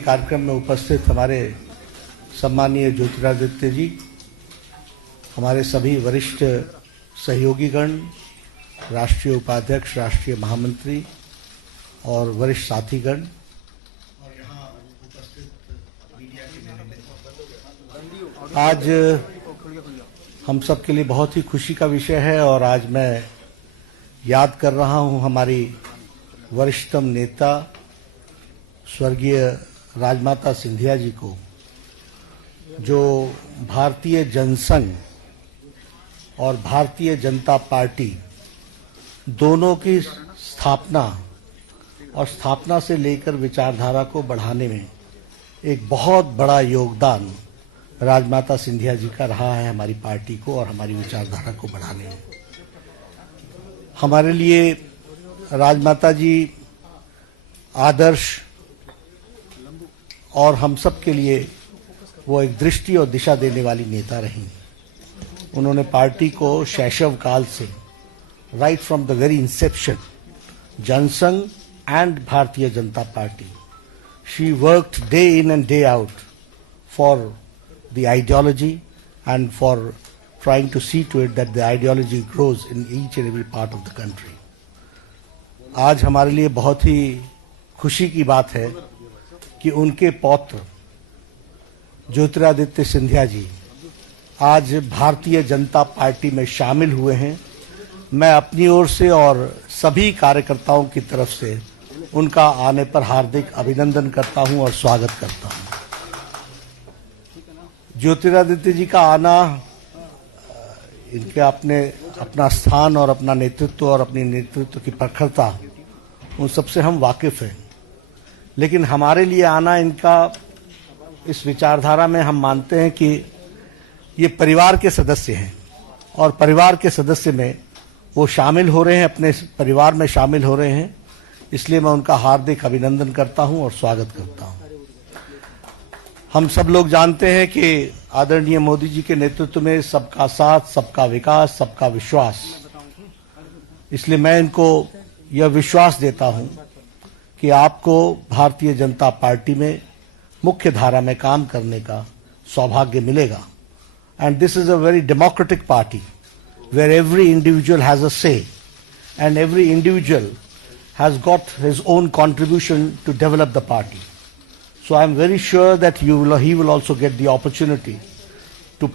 कार्यक्रम में उपस्थित हमारे सम्मानीय ज्योतिरादित्य जी, हमारे सभी वरिष्ठ सहयोगीगण, राष्ट्रीय उपाध्यक्ष, राष्ट्रीय महामंत्री और वरिष्ठ साथीगण, और यहाँ उपस्थित मीडिया के मेरे, आज हम सब के लिए बहुत ही खुशी का विषय है। और आज मैं याद कर रहा हूँ हमारी वरिष्ठतम नेता स्वर्गीय राजमाता सिंधिया जी को, जो भारतीय जनसंघ और भारतीय जनता पार्टी दोनों की स्थापना और स्थापना से लेकर विचारधारा को बढ़ाने में एक बहुत बड़ा योगदान राजमाता सिंधिया जी का रहा है हमारी पार्टी को और हमारी विचारधारा को बढ़ाने में। हमारे लिए राजमाता जी आदर्श और हम सब के लिए वो एक दृष्टि और दिशा देने वाली नेता रही। उन्होंने पार्टी को शैशव काल से, right from the very inception, Jan Sangh and Bharatiya Janata party, she worked day in and day out for the ideology and for trying to see to it that the ideology grows in each and every part of the country. आज हमारे लिए बहुत ही खुशी की बात है कि उनके पौत्र ज्योतिरादित्य सिंधिया जी आज भारतीय जनता पार्टी में शामिल हुए हैं। मैं अपनी ओर से और सभी कार्यकर्ताओं की तरफ से उनका आने पर हार्दिक अभिनंदन करता हूं और स्वागत करता हूं। ज्योतिरादित्य जी का आना, इनके अपना स्थान और अपना नेतृत्व और अपनी नेतृत्व की प्रखरता, उन सबसे हम वाकिफ हैं। लेकिन हमारे लिए आना इनका, इस विचारधारा में हम मानते हैं कि ये परिवार के सदस्य हैं और परिवार के सदस्य में वो शामिल हो रहे हैं, अपने परिवार में शामिल हो रहे हैं। इसलिए मैं उनका हार्दिक अभिनंदन करता हूं और स्वागत करता हूं। हम सब लोग जानते हैं कि आदरणीय मोदी जी के नेतृत्व में सबका साथ, सबका विकास, सबका विश्वास। इसलिए मैं इनको यह विश्वास देता हूं कि आपको भारतीय जनता पार्टी में मुख्य धारा में काम करने का सौभाग्य मिलेगा। And this is a very democratic party where every individual has a say and every individual has got his own contribution to develop the party. So I am very sure that he will also get the opportunity to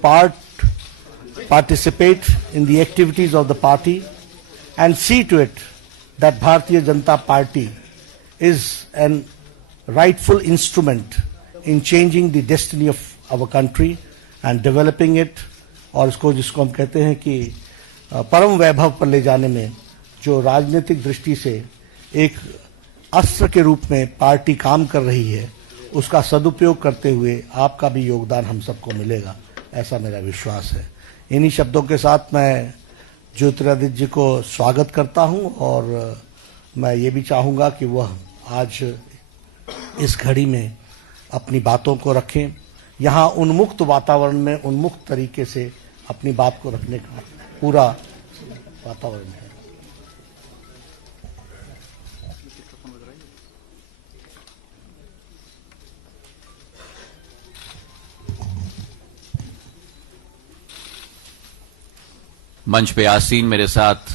participate in the activities of the party and see to it that Bharatiya Janata Party is a rightful instrument in changing the destiny of our country and developing it, और इसको जिसको हम कहते हैं कि परम वैभव पर ले जाने में जो राजनीतिक दृष्टि से एक अस्त्र के रूप में पार्टी काम कर रही है, उसका सदुपयोग करते हुए आपका भी योगदान हम सबको मिलेगा, ऐसा मेरा विश्वास है। इन्हीं शब्दों के साथ मैं ज्योतिरादित्य जी को स्वागत करता हूं और मैं ये भी चाहूँगा कि वह आज इस घड़ी में अपनी बातों को रखें। यहाँ उन्मुक्त वातावरण में उन्मुक्त तरीके से अपनी बात को रखने का पूरा वातावरण है। मंच पे आसीन मेरे साथ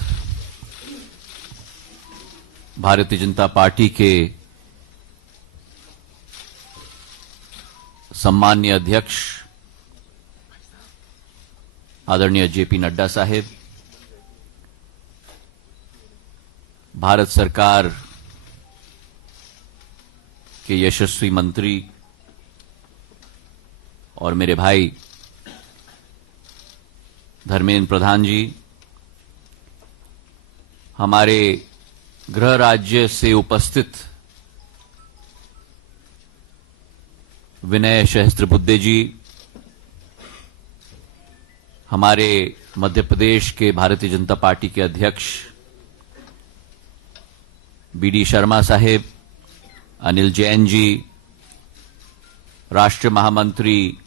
भारतीय जनता पार्टी के सम्माननीय अध्यक्ष आदरणीय जेपी नड्डा साहेब, भारत सरकार के यशस्वी मंत्री और मेरे भाई धर्मेंद्र प्रधान जी, हमारे गृह राज्य से उपस्थित विनय सहस्त्रबुद्धे जी, हमारे मध्य प्रदेश के भारतीय जनता पार्टी के अध्यक्ष बीडी शर्मा साहेब, अनिल जैन जी, राष्ट्रीय महामंत्री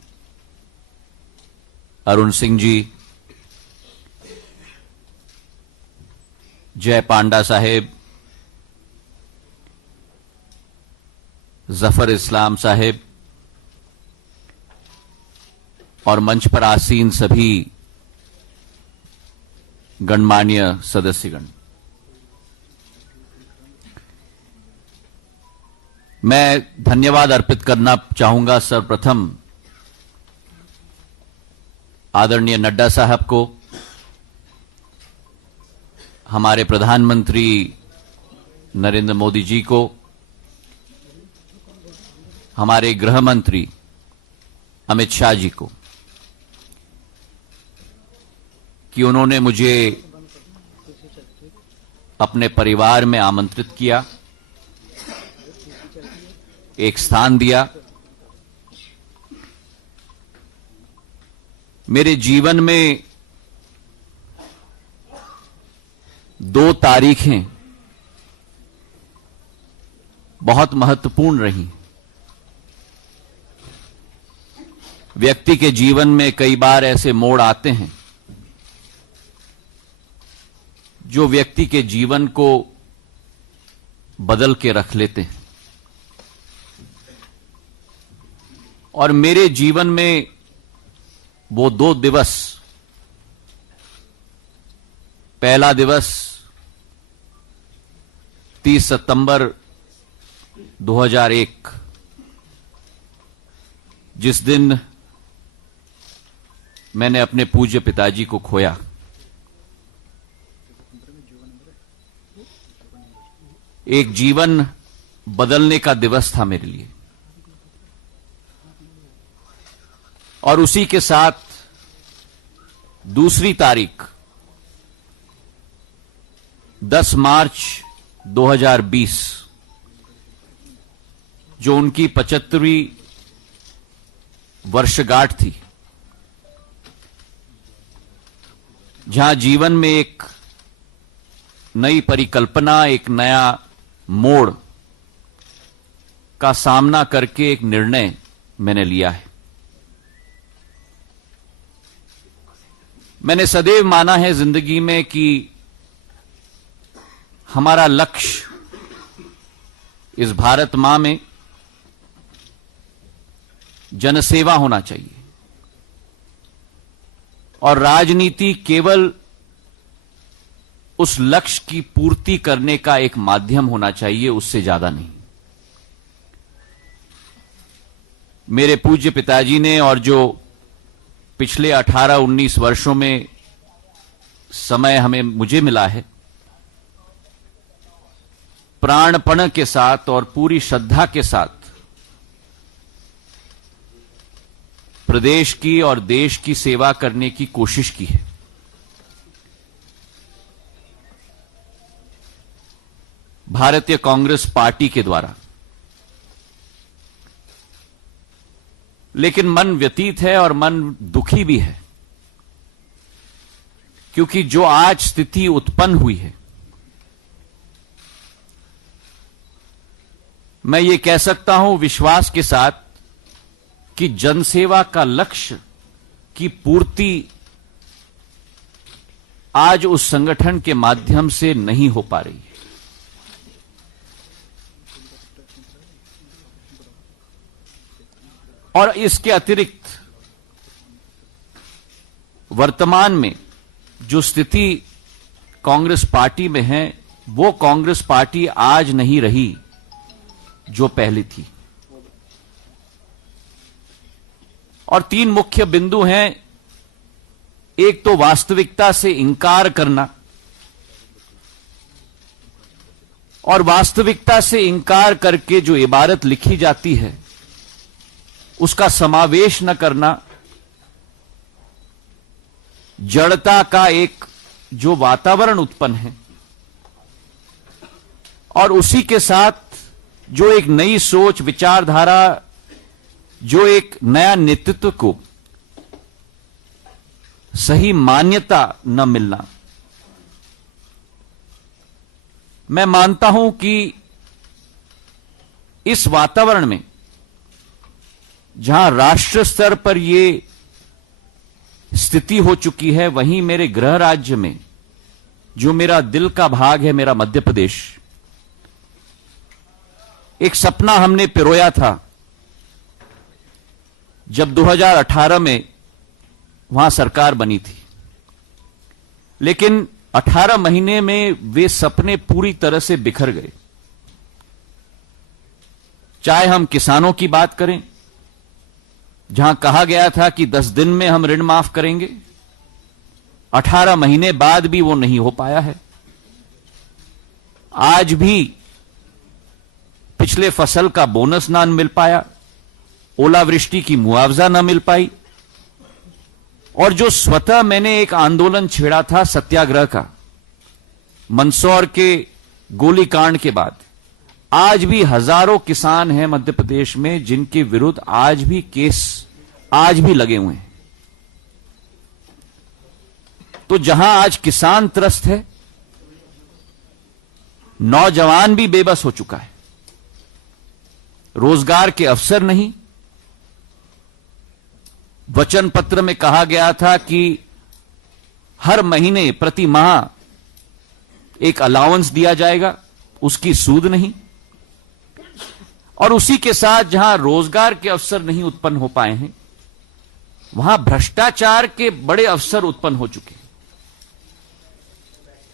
अरुण सिंह जी, जय पांडा साहेब, जफर इस्लाम साहिब और मंच पर आसीन सभी गणमान्य सदस्यगण, मैं धन्यवाद अर्पित करना चाहूंगा सर्वप्रथम आदरणीय नड्डा साहब को, हमारे प्रधानमंत्री नरेंद्र मोदी जी को, हमारे गृह मंत्री अमित शाह जी को, कि उन्होंने मुझे अपने परिवार में आमंत्रित किया, एक स्थान दिया। मेरे जीवन में 2 तारीखें बहुत महत्वपूर्ण रही। व्यक्ति के जीवन में कई बार ऐसे मोड़ आते हैं जो व्यक्ति के जीवन को बदल के रख लेते हैं, और मेरे जीवन में वो 2 दिवस, पहला दिवस 30 सितंबर 2001, जिस दिन मैंने अपने पूज्य पिताजी को खोया। एक जीवन बदलने का दिवस था मेरे लिए, और उसी के साथ दूसरी तारीख 10 मार्च 2020, जो उनकी 75वीं वर्षगांठ थी, जहां जीवन में एक नई परिकल्पना, एक नया मोड़ का सामना करके एक निर्णय मैंने लिया है। मैंने सदैव माना है जिंदगी में कि हमारा लक्ष्य इस भारत मां में जनसेवा होना चाहिए, और राजनीति केवल उस लक्ष्य की पूर्ति करने का एक माध्यम होना चाहिए, उससे ज्यादा नहीं। मेरे पूज्य पिताजी ने, और जो पिछले 18-19 वर्षों में समय मुझे मिला है, प्राणपण के साथ और पूरी श्रद्धा के साथ प्रदेश की और देश की सेवा करने की कोशिश की है। भारतीय कांग्रेस पार्टी के द्वारा, लेकिन मन व्यतीत है और मन दुखी भी है, क्योंकि जो आज स्थिति उत्पन्न हुई है, मैं ये कह सकता हूं विश्वास के साथ कि जनसेवा का लक्ष्य की पूर्ति आज उस संगठन के माध्यम से नहीं हो पा रही है। और इसके अतिरिक्त वर्तमान में जो स्थिति कांग्रेस पार्टी में है, वो कांग्रेस पार्टी आज नहीं रही जो पहले थी। और 3 मुख्य बिंदु हैं। एक तो वास्तविकता से इंकार करना, और वास्तविकता से इंकार करके जो इबारत लिखी जाती है उसका समावेश न करना, जड़ता का एक जो वातावरण उत्पन्न है, और उसी के साथ जो एक नई सोच, विचारधारा, जो एक नया नेतृत्व को सही मान्यता न मिलना। मैं मानता हूं कि इस वातावरण में, जहां राष्ट्र स्तर पर यह स्थिति हो चुकी है, वहीं मेरे गृह राज्य में जो मेरा दिल का भाग है, मेरा मध्य प्रदेश, एक सपना हमने पिरोया था जब 2018 में वहां सरकार बनी थी, लेकिन 18 महीने में वे सपने पूरी तरह से बिखर गए। चाहे हम किसानों की बात करें, जहां कहा गया था कि 10 दिन में हम ऋण माफ करेंगे, 18 महीने बाद भी वो नहीं हो पाया है। आज भी पिछले फसल का बोनस ना मिल पाया, ओलावृष्टि की मुआवजा ना मिल पाई, और जो स्वतः मैंने एक आंदोलन छेड़ा था सत्याग्रह का, मंदसौर के गोलीकांड के बाद, आज भी हजारों किसान हैं मध्य प्रदेश में जिनके विरुद्ध आज भी केस आज भी लगे हुए हैं। तो जहां आज किसान त्रस्त है, नौजवान भी बेबस हो चुका है, रोजगार के अवसर नहीं। वचन पत्र में कहा गया था कि हर महीने प्रति माह एक अलाउंस दिया जाएगा, उसकी सूद नहीं। और उसी के साथ जहां रोजगार के अवसर नहीं उत्पन्न हो पाए हैं, वहां भ्रष्टाचार के बड़े अवसर उत्पन्न हो चुके हैं।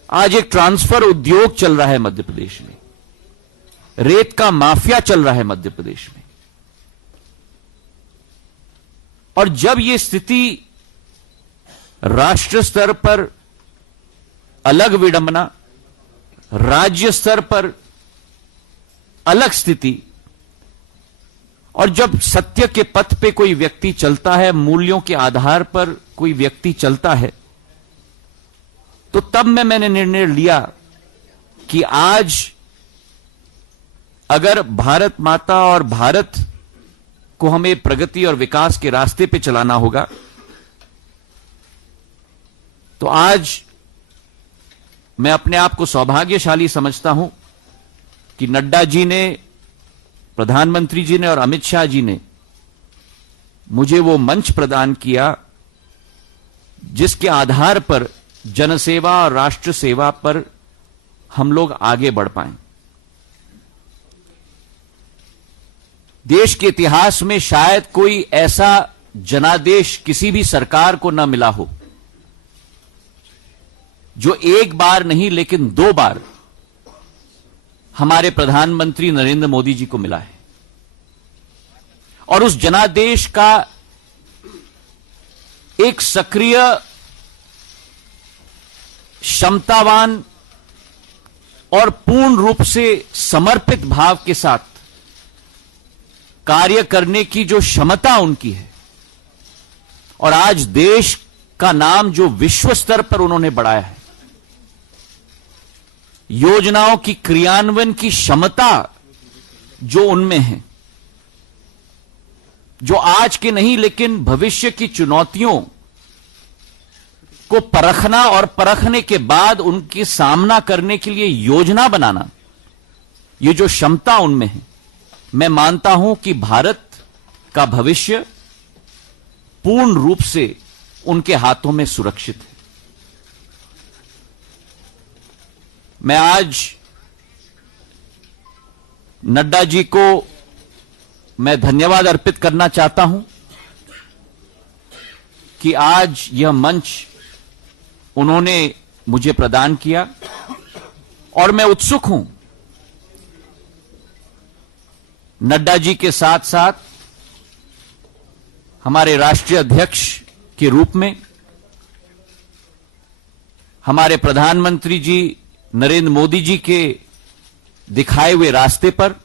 आज एक ट्रांसफर उद्योग चल रहा है मध्य प्रदेश में, रेत का माफिया चल रहा है मध्य प्रदेश में। और जब यह स्थिति राष्ट्र स्तर पर अलग विडंबना, राज्य स्तर पर अलग स्थिति, और जब सत्य के पथ पे कोई व्यक्ति चलता है, मूल्यों के आधार पर कोई व्यक्ति चलता है, तो तब मैंने निर्णय लिया कि आज अगर भारत माता और भारत को हमें प्रगति और विकास के रास्ते पे चलाना होगा, तो आज मैं अपने आप को सौभाग्यशाली समझता हूं कि नड्डा जी ने, प्रधानमंत्री जी ने और अमित शाह जी ने मुझे वो मंच प्रदान किया जिसके आधार पर जनसेवा और राष्ट्र सेवा पर हम लोग आगे बढ़ पाए। देश के इतिहास में शायद कोई ऐसा जनादेश किसी भी सरकार को न मिला हो जो एक बार नहीं लेकिन 2 बार हमारे प्रधानमंत्री नरेंद्र मोदी जी को मिला है। और उस जनादेश का एक सक्रिय, क्षमतावान और पूर्ण रूप से समर्पित भाव के साथ कार्य करने की जो क्षमता उनकी है, और आज देश का नाम जो विश्व स्तर पर उन्होंने बढ़ाया है, योजनाओं की क्रियान्वयन की क्षमता जो उनमें है, जो आज के नहीं लेकिन भविष्य की चुनौतियों को परखना और परखने के बाद उनके सामना करने के लिए योजना बनाना, ये जो क्षमता उनमें है, मैं मानता हूं कि भारत का भविष्य पूर्ण रूप से उनके हाथों में सुरक्षित है। मैं आज नड्डा जी को मैं धन्यवाद अर्पित करना चाहता हूं कि आज यह मंच उन्होंने मुझे प्रदान किया, और मैं उत्सुक हूं नड्डा जी के साथ साथ हमारे राष्ट्रीय अध्यक्ष के रूप में हमारे प्रधानमंत्री जी नरेंद्र मोदी जी के दिखाए हुए रास्ते पर,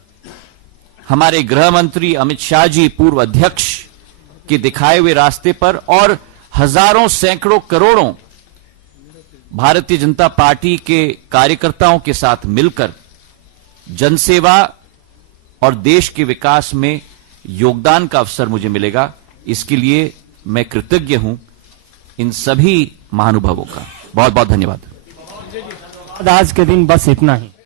हमारे गृह मंत्री अमित शाह जी पूर्व अध्यक्ष के दिखाए हुए रास्ते पर, और हजारों सैकड़ों करोड़ों भारतीय जनता पार्टी के कार्यकर्ताओं के साथ मिलकर जनसेवा और देश के विकास में योगदान का अवसर मुझे मिलेगा। इसके लिए मैं कृतज्ञ हूं इन सभी महानुभावों का। बहुत बहुत धन्यवाद। आज के दिन बस इतना ही।